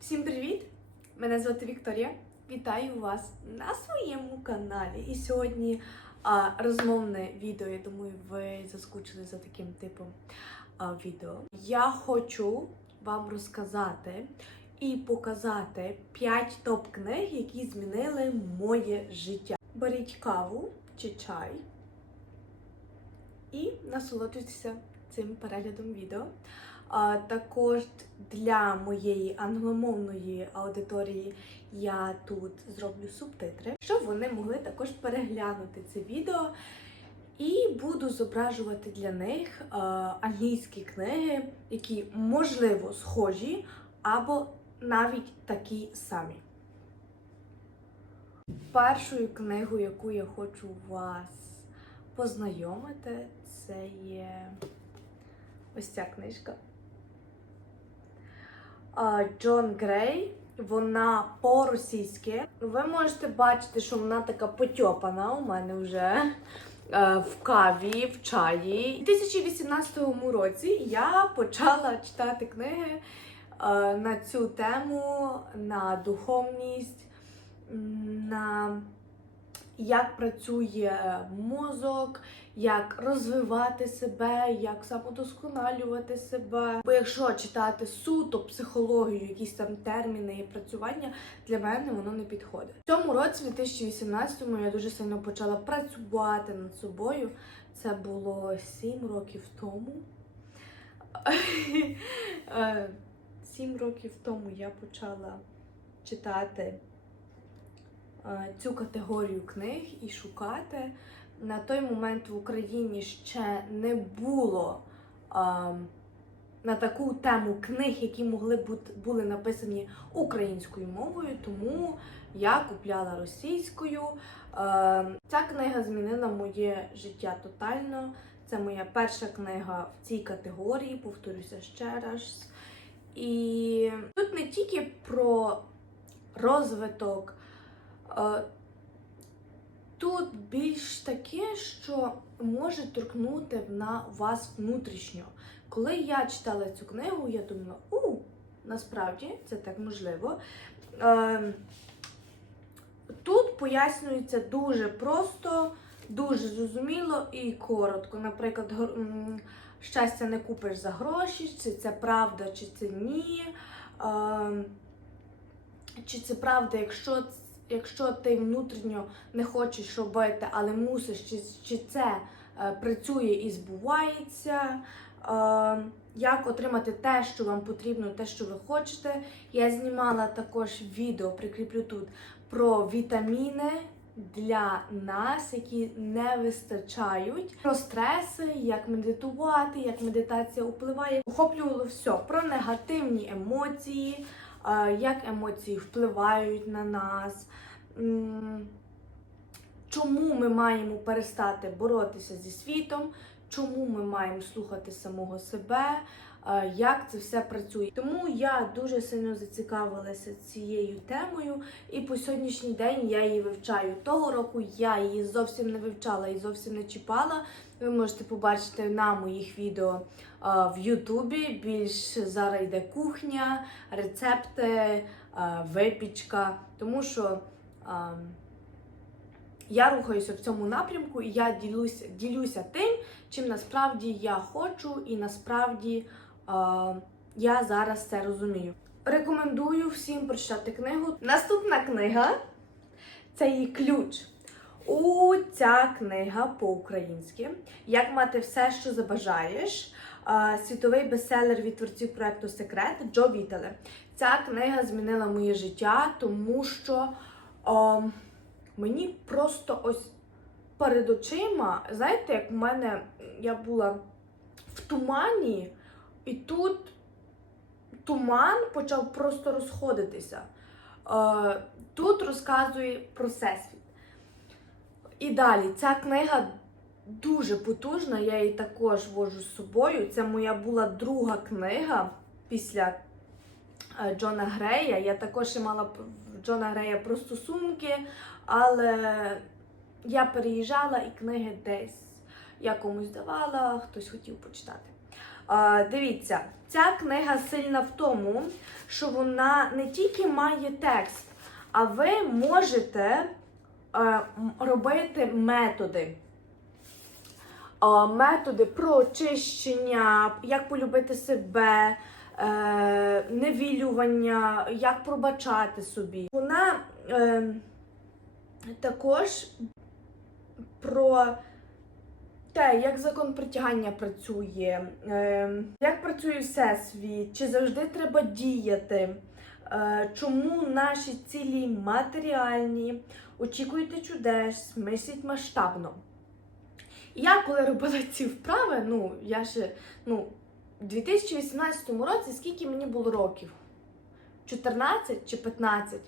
Всім привіт! Мене звати Вікторія. Вітаю вас на своєму каналі. І сьогодні розмовне відео. Я думаю, ви заскучили за таким типом відео. Я хочу вам розказати і показати 5 топ-книг, які змінили моє життя. Беріть каву чи чай і насолоджуйтеся цим переглядом відео. Також для моєї англомовної аудиторії я тут зроблю субтитри, щоб вони могли також переглянути це відео. І буду зображувати для них англійські книги, які, можливо, схожі, або навіть такі самі. Першою книгою, яку я хочу вас познайомити, це є ось ця книжка. Джон Грей, вона по-російськи. Ви можете бачити, що вона така потьопана у мене вже в каві, в чаї. У 2018 році я почала читати книги на цю тему, на духовність, на як працює мозок, як розвивати себе, як самодосконалювати себе. Бо якщо читати суто психологію, якісь там терміни і працювання, для мене воно не підходить. В цьому році, в 2018-му, я дуже сильно почала працювати над собою. Це було 7 років тому. 7 років тому я почала читати цю категорію книг і шукати. На той момент в Україні ще не було на таку тему книг, які були написані українською мовою, тому я купляла російською. Ця книга змінила моє життя тотально. Це моя перша книга в цій категорії, повторюся ще раз. І тут не тільки про розвиток, тут більш таке, що може торкнути на вас внутрішньо. Коли я читала цю книгу, я думала, насправді це так можливо. Тут пояснюється дуже просто, дуже зрозуміло і коротко. Наприклад, щастя не купиш за гроші, чи це правда, чи це ні. Чи це правда, якщо ти внутрішньо не хочеш робити, але мусиш, чи це працює і збувається, як отримати те, що вам потрібно, те, що ви хочете. Я знімала також відео, прикріплю тут, про вітаміни для нас, які не вистачають, про стреси, як медитувати, як медитація впливає. Охоплювало все, про негативні емоції, як емоції впливають на нас, чому ми маємо перестати боротися зі світом, чому ми маємо слухати самого себе, як це все працює. Тому я дуже сильно зацікавилася цією темою, і по сьогоднішній день я її вивчаю. Того року я її зовсім не вивчала і зовсім не чіпала. Ви можете побачити на моїх відео в Ютубі. Більш зараз йде кухня, рецепти, випічка. Тому що я рухаюся в цьому напрямку, і я ділюся тим, чим насправді я хочу, і насправді я зараз це розумію. Рекомендую всім прочитати книгу. Наступна книга – це її ключ. Ця книга по-українськи «Як мати все, що забажаєш», світовий бестселер від творців проекту «Секрет» Джо Вітале. Ця книга змінила моє життя, тому що мені просто ось перед очима, знаєте, як в мене, я була в тумані, і тут туман почав просто розходитися. Тут розказує про всесвіт. І далі, ця книга дуже потужна, я її також вожу з собою. Це моя була друга книга після Джона Грея. Я також ще мала в Джона Грея про стосунки, але я переїжджала і книги десь я комусь давала, хтось хотів почитати. Дивіться, ця книга сильна в тому, що вона не тільки має текст, а ви можете робити методи. Методи про очищення, як полюбити себе, невілювання, як пробачати собі. Вона також про те, як закон притягання працює, як працює всесвіт, чи завжди треба діяти, чому наші цілі матеріальні, очікуйте чудес, мисліть масштабно. Я коли робила ці вправи, я ще, в 2018 році, скільки мені було років? 14 чи 15?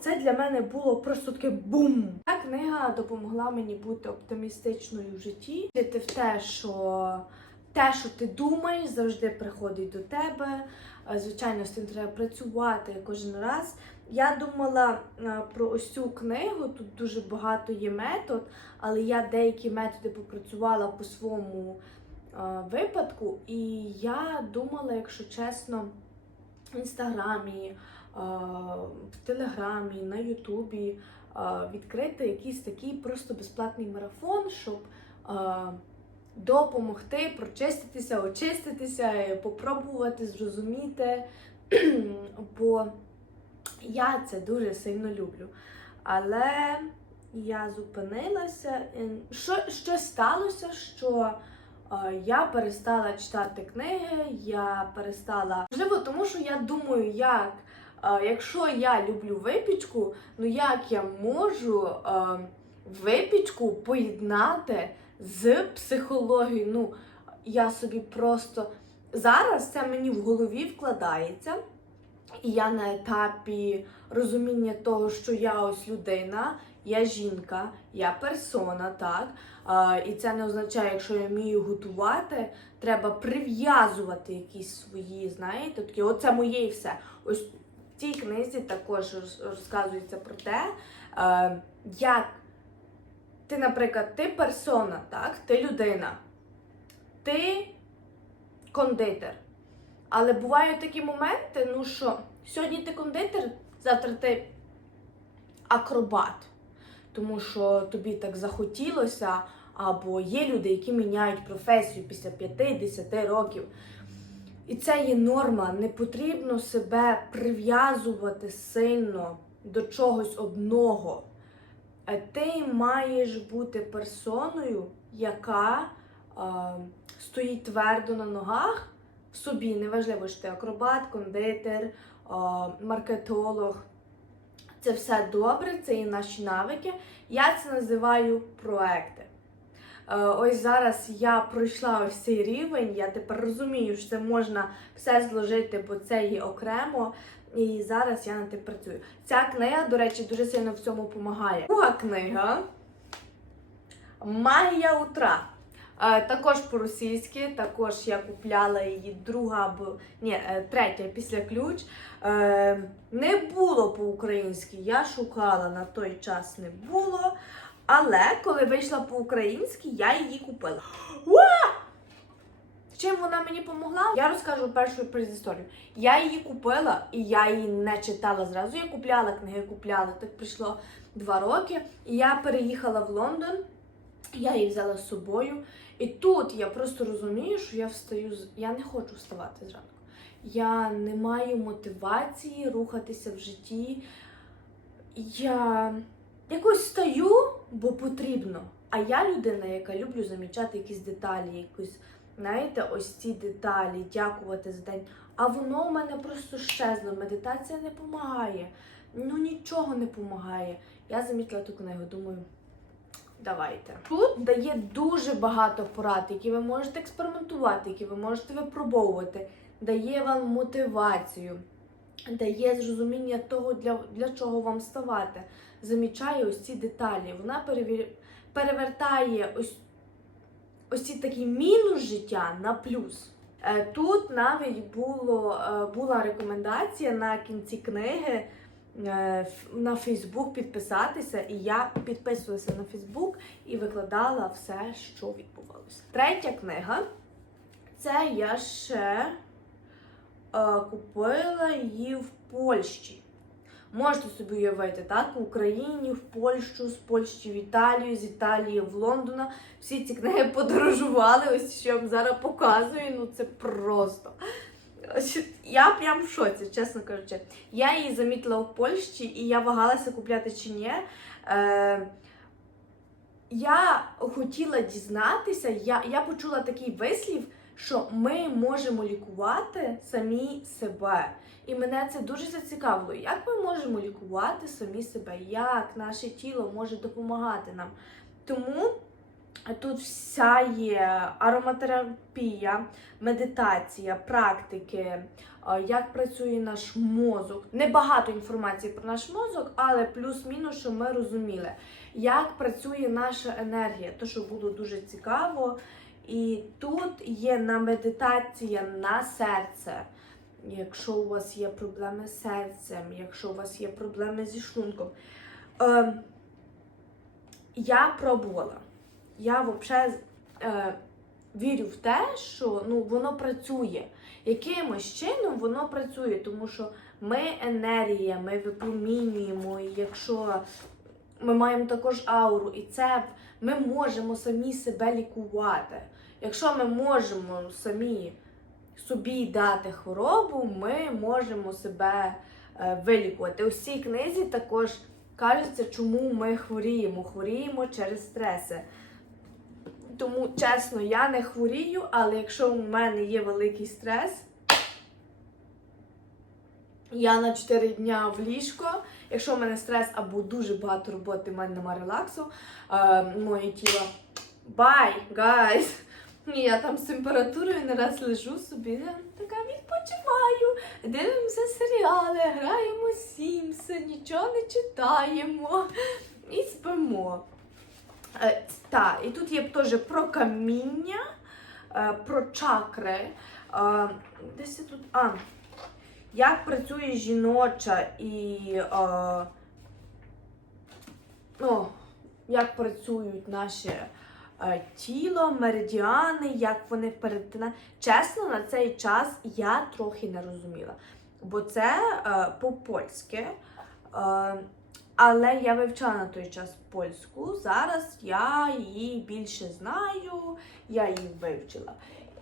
Це для мене було просто таке бум! Ця книга допомогла мені бути оптимістичною в житті. Вірити в те, що ти думаєш, завжди приходить до тебе. Звичайно, з цим треба працювати кожен раз. Я думала про ось цю книгу, тут дуже багато є метод, але я деякі методи попрацювала по своєму випадку. І я думала, якщо чесно, в Інстаграмі, в Телеграмі, на Ютубі відкрити якийсь такий просто безплатний марафон, щоб допомогти прочиститися, очиститися, попробувати, зрозуміти, бо я це дуже сильно люблю. Але я зупинилася. Що сталося, що я перестала читати книги, я перестала... Можливо, тому що я думаю, якщо я люблю випічку, як я можу випічку поєднати з психологією? Я собі просто... Зараз це мені в голові вкладається, і я на етапі розуміння того, що я ось людина, я жінка, я персона, так? І це не означає, якщо я вмію готувати, треба прив'язувати якісь свої, знаєте, такі, оце моє і все. Ось в цій книзі також розказується про те, як ти, наприклад, ти персона, так? Ти людина, ти кондитер. Але бувають такі моменти, що сьогодні ти кондитер, завтра ти акробат. Тому що тобі так захотілося, або є люди, які міняють професію після 5-10 років. І це є норма. Не потрібно себе прив'язувати сильно до чогось одного. Ти маєш бути персоною, яка стоїть твердо на ногах в собі. Неважливо, що ти акробат, кондитер, маркетолог. Це все добре, це і наші навики. Я це називаю проекти. Ось зараз я пройшла ось цей рівень, я тепер розумію, що це можна все зложити, бо це є окремо. І зараз я над тим працюю. Ця книга, до речі, дуже сильно в цьому допомагає. Друга книга «Магія утра». Також по-російськи, також я купляла її третя після ключ. Не було по-українськи, я шукала, на той час не було. Але коли вийшла по-українськи, я її купила. Чим вона мені допомогла? Я розкажу першу предісторію. Я її купила, і я її не читала зразу. Я купляла книги, так пройшло 2 роки. І я переїхала в Лондон, я її взяла з собою. І тут я просто розумію, що я не хочу вставати зранку. Я не маю мотивації рухатися в житті. Я якось встаю, бо потрібно. А я людина, яка люблю замічати якісь деталі, якось, знаєте, ось ці деталі, дякувати за день. А воно у мене просто щезло. Медитація не допомагає. Нічого не допомагає. Я замітила ту книгу, думаю, давайте. Тут дає дуже багато порад, які ви можете експериментувати, які ви можете випробовувати. Дає вам мотивацію, дає зрозуміння того, для чого вам ставати. Замічає ось ці деталі. Вона перевертає ось ці такі мінус життя на плюс. Тут навіть була рекомендація на кінці книги на Фейсбук підписатися, і я підписувалася на Фейсбук і викладала все, що відбувалося. Третя книга – це я ще купила її в Польщі. Можете собі уявити, так? В Україні, в Польщу, з Польщі в Італію, з Італії в Лондон. Всі ці книги подорожували, ось що я вам зараз показую, ну це просто. Я прям в шоці, чесно кажучи. Я її замітила в Польщі і я вагалася купляти чи ні. Я хотіла дізнатися, я почула такий вислів, що ми можемо лікувати самі себе. І мене це дуже зацікавило. Як ми можемо лікувати самі себе? Як наше тіло може допомагати нам? Тому тут вся є ароматерапія, медитація, практики, як працює наш мозок. Небагато інформації про наш мозок, але плюс-мінус, що ми розуміли, як працює наша енергія. То, що було дуже цікаво. І тут є медитація на серце. Якщо у вас є проблеми з серцем, якщо у вас є проблеми зі шлунком. Я пробувала. Я взагалі вірю в те, що воно працює. Якимось чином воно працює, тому що ми енергія, ми випромінюємо, і якщо ми маємо також ауру, і це ми можемо самі себе лікувати. Якщо ми можемо самі собі дати хворобу, ми можемо себе вилікувати. У цій книзі також кажеться, чому ми хворіємо. Хворіємо через стреси. Тому, чесно, я не хворію, але якщо у мене є великий стрес, я на 4 дня в ліжко. Якщо в мене стрес або дуже багато роботи, в мене немає релаксу, моє тіло bye, guys. І я там з температурою не раз лежу собі, така відпочиваю, дивимося серіали, граємо Sims, нічого не читаємо і спимо. Так, і тут є теж про каміння, про чакри. Десь тут, як працює жіноча і як працюють наші тіло, меридіани, як вони перетинають. Чесно, на цей час я трохи не розуміла, бо це по-польськи. Але я вивчала на той час польську, зараз я її більше знаю, я її вивчила.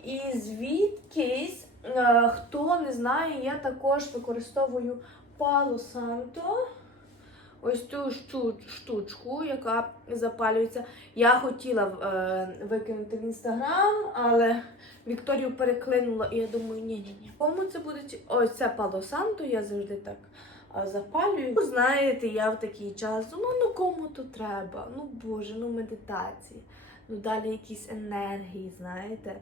І звідкись, хто не знає, я також використовую Пало Санто. Ось цю штучку, яка запалюється. Я хотіла викинути в Інстаграм, але Вікторію переклинула, і я думаю, ні. Кому це буде? Ось це Пало Санто, я завжди так запалюю. Знаєте, я в такий час, кому то треба, боже, медитації, далі якісь енергії, знаєте.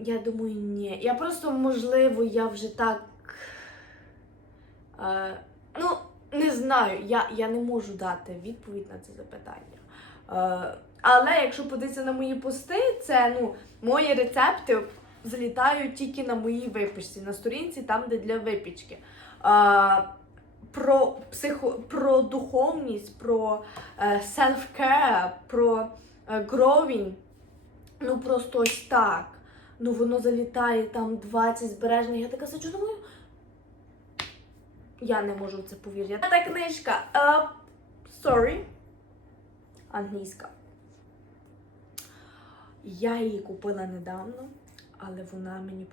Я думаю, ні. Я просто, можливо, я вже так, не знаю, я не можу дати відповідь на це запитання. Але якщо подивитися на мої пости, це, мої рецепти залітають тільки на моїй випічці, на сторінці, там, де для випічки. Про духовність, про self-care, про growing, просто ось так. Воно залітає, там 20 збережних, я така сиджу, думаю, я не можу в це повірити. Та книжка, англійська. Я її купила недавно, але вона мені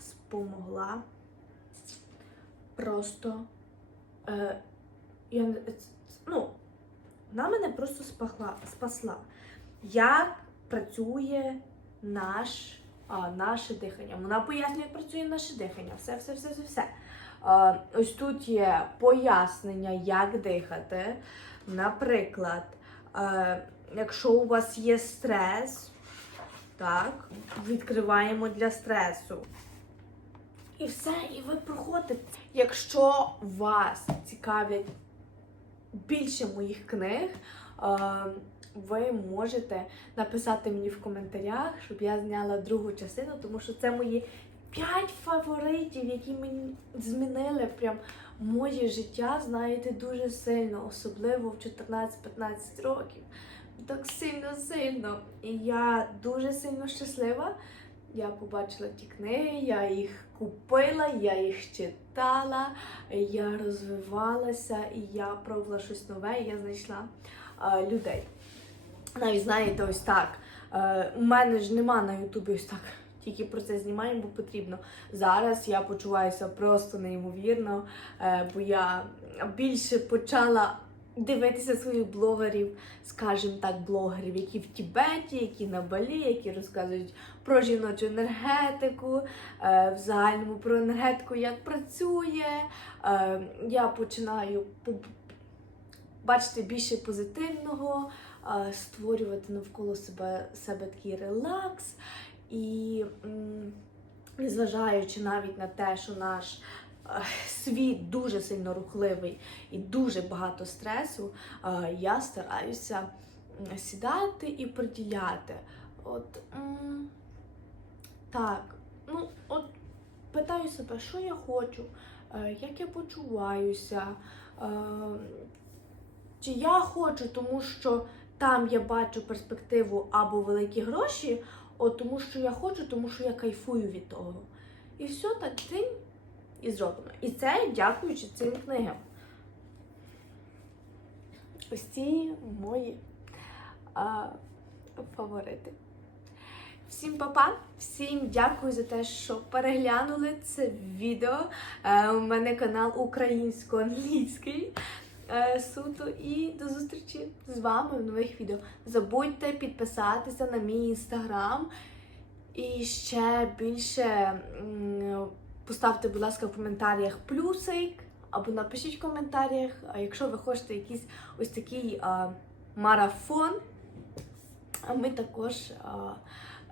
спомогла. Просто, вона мене просто спасла. Як працює наше дихання. Вона пояснює, як працює наше дихання. Все. Ось тут є пояснення, як дихати. Наприклад, якщо у вас є стрес, так, відкриваємо для стресу. І все, і ви проходите. Якщо вас цікавлять більше моїх книг, ви можете написати мені в коментарях, щоб я зняла другу частину, тому що це мої 5 фаворитів, які мені змінили прям моє життя, знаєте, дуже сильно, особливо в 14-15 років. так сильно. І я дуже сильно щаслива. Я побачила ті книги, я їх купила, я їх читала, я розвивалася, і я пробувала щось нове, і я знайшла людей. Навіть, знаєте, ось так. У мене ж нема на Ютубі ось так. Тільки про це знімаємо, бо потрібно. Зараз я почуваюся просто неймовірно, бо я більше почала дивитися своїх блогерів, скажімо так, блогерів, які в Тібеті, які на Балі, які розказують про жіночу енергетику, в загальному про енергетику, як працює. Я починаю бачити більше позитивного, створювати навколо себе такий релакс. І незважаючи навіть на те, що наш світ дуже сильно рухливий і дуже багато стресу, я стараюся сідати і приділяти. Питаю себе, що я хочу, як я почуваюся, чи я хочу, тому що там я бачу перспективу або великі гроші, тому що я хочу, тому що я кайфую від того. І все так цим і зроблено. І це дякуючи цим книгам. Ось ці мої фаворити. Всім па-па, всім дякую за те, що переглянули це відео. У мене канал українсько-англійський суто. І до зустрічі з вами в нових відео. Забудьте підписатися на мій інстаграм. І ще більше поставте, будь ласка, в коментарях плюсик, або напишіть в коментарях, якщо ви хочете якийсь ось такий марафон, а ми також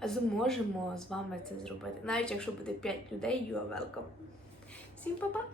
зможемо з вами це зробити. Навіть якщо буде 5 людей, you are welcome. Всім па-па!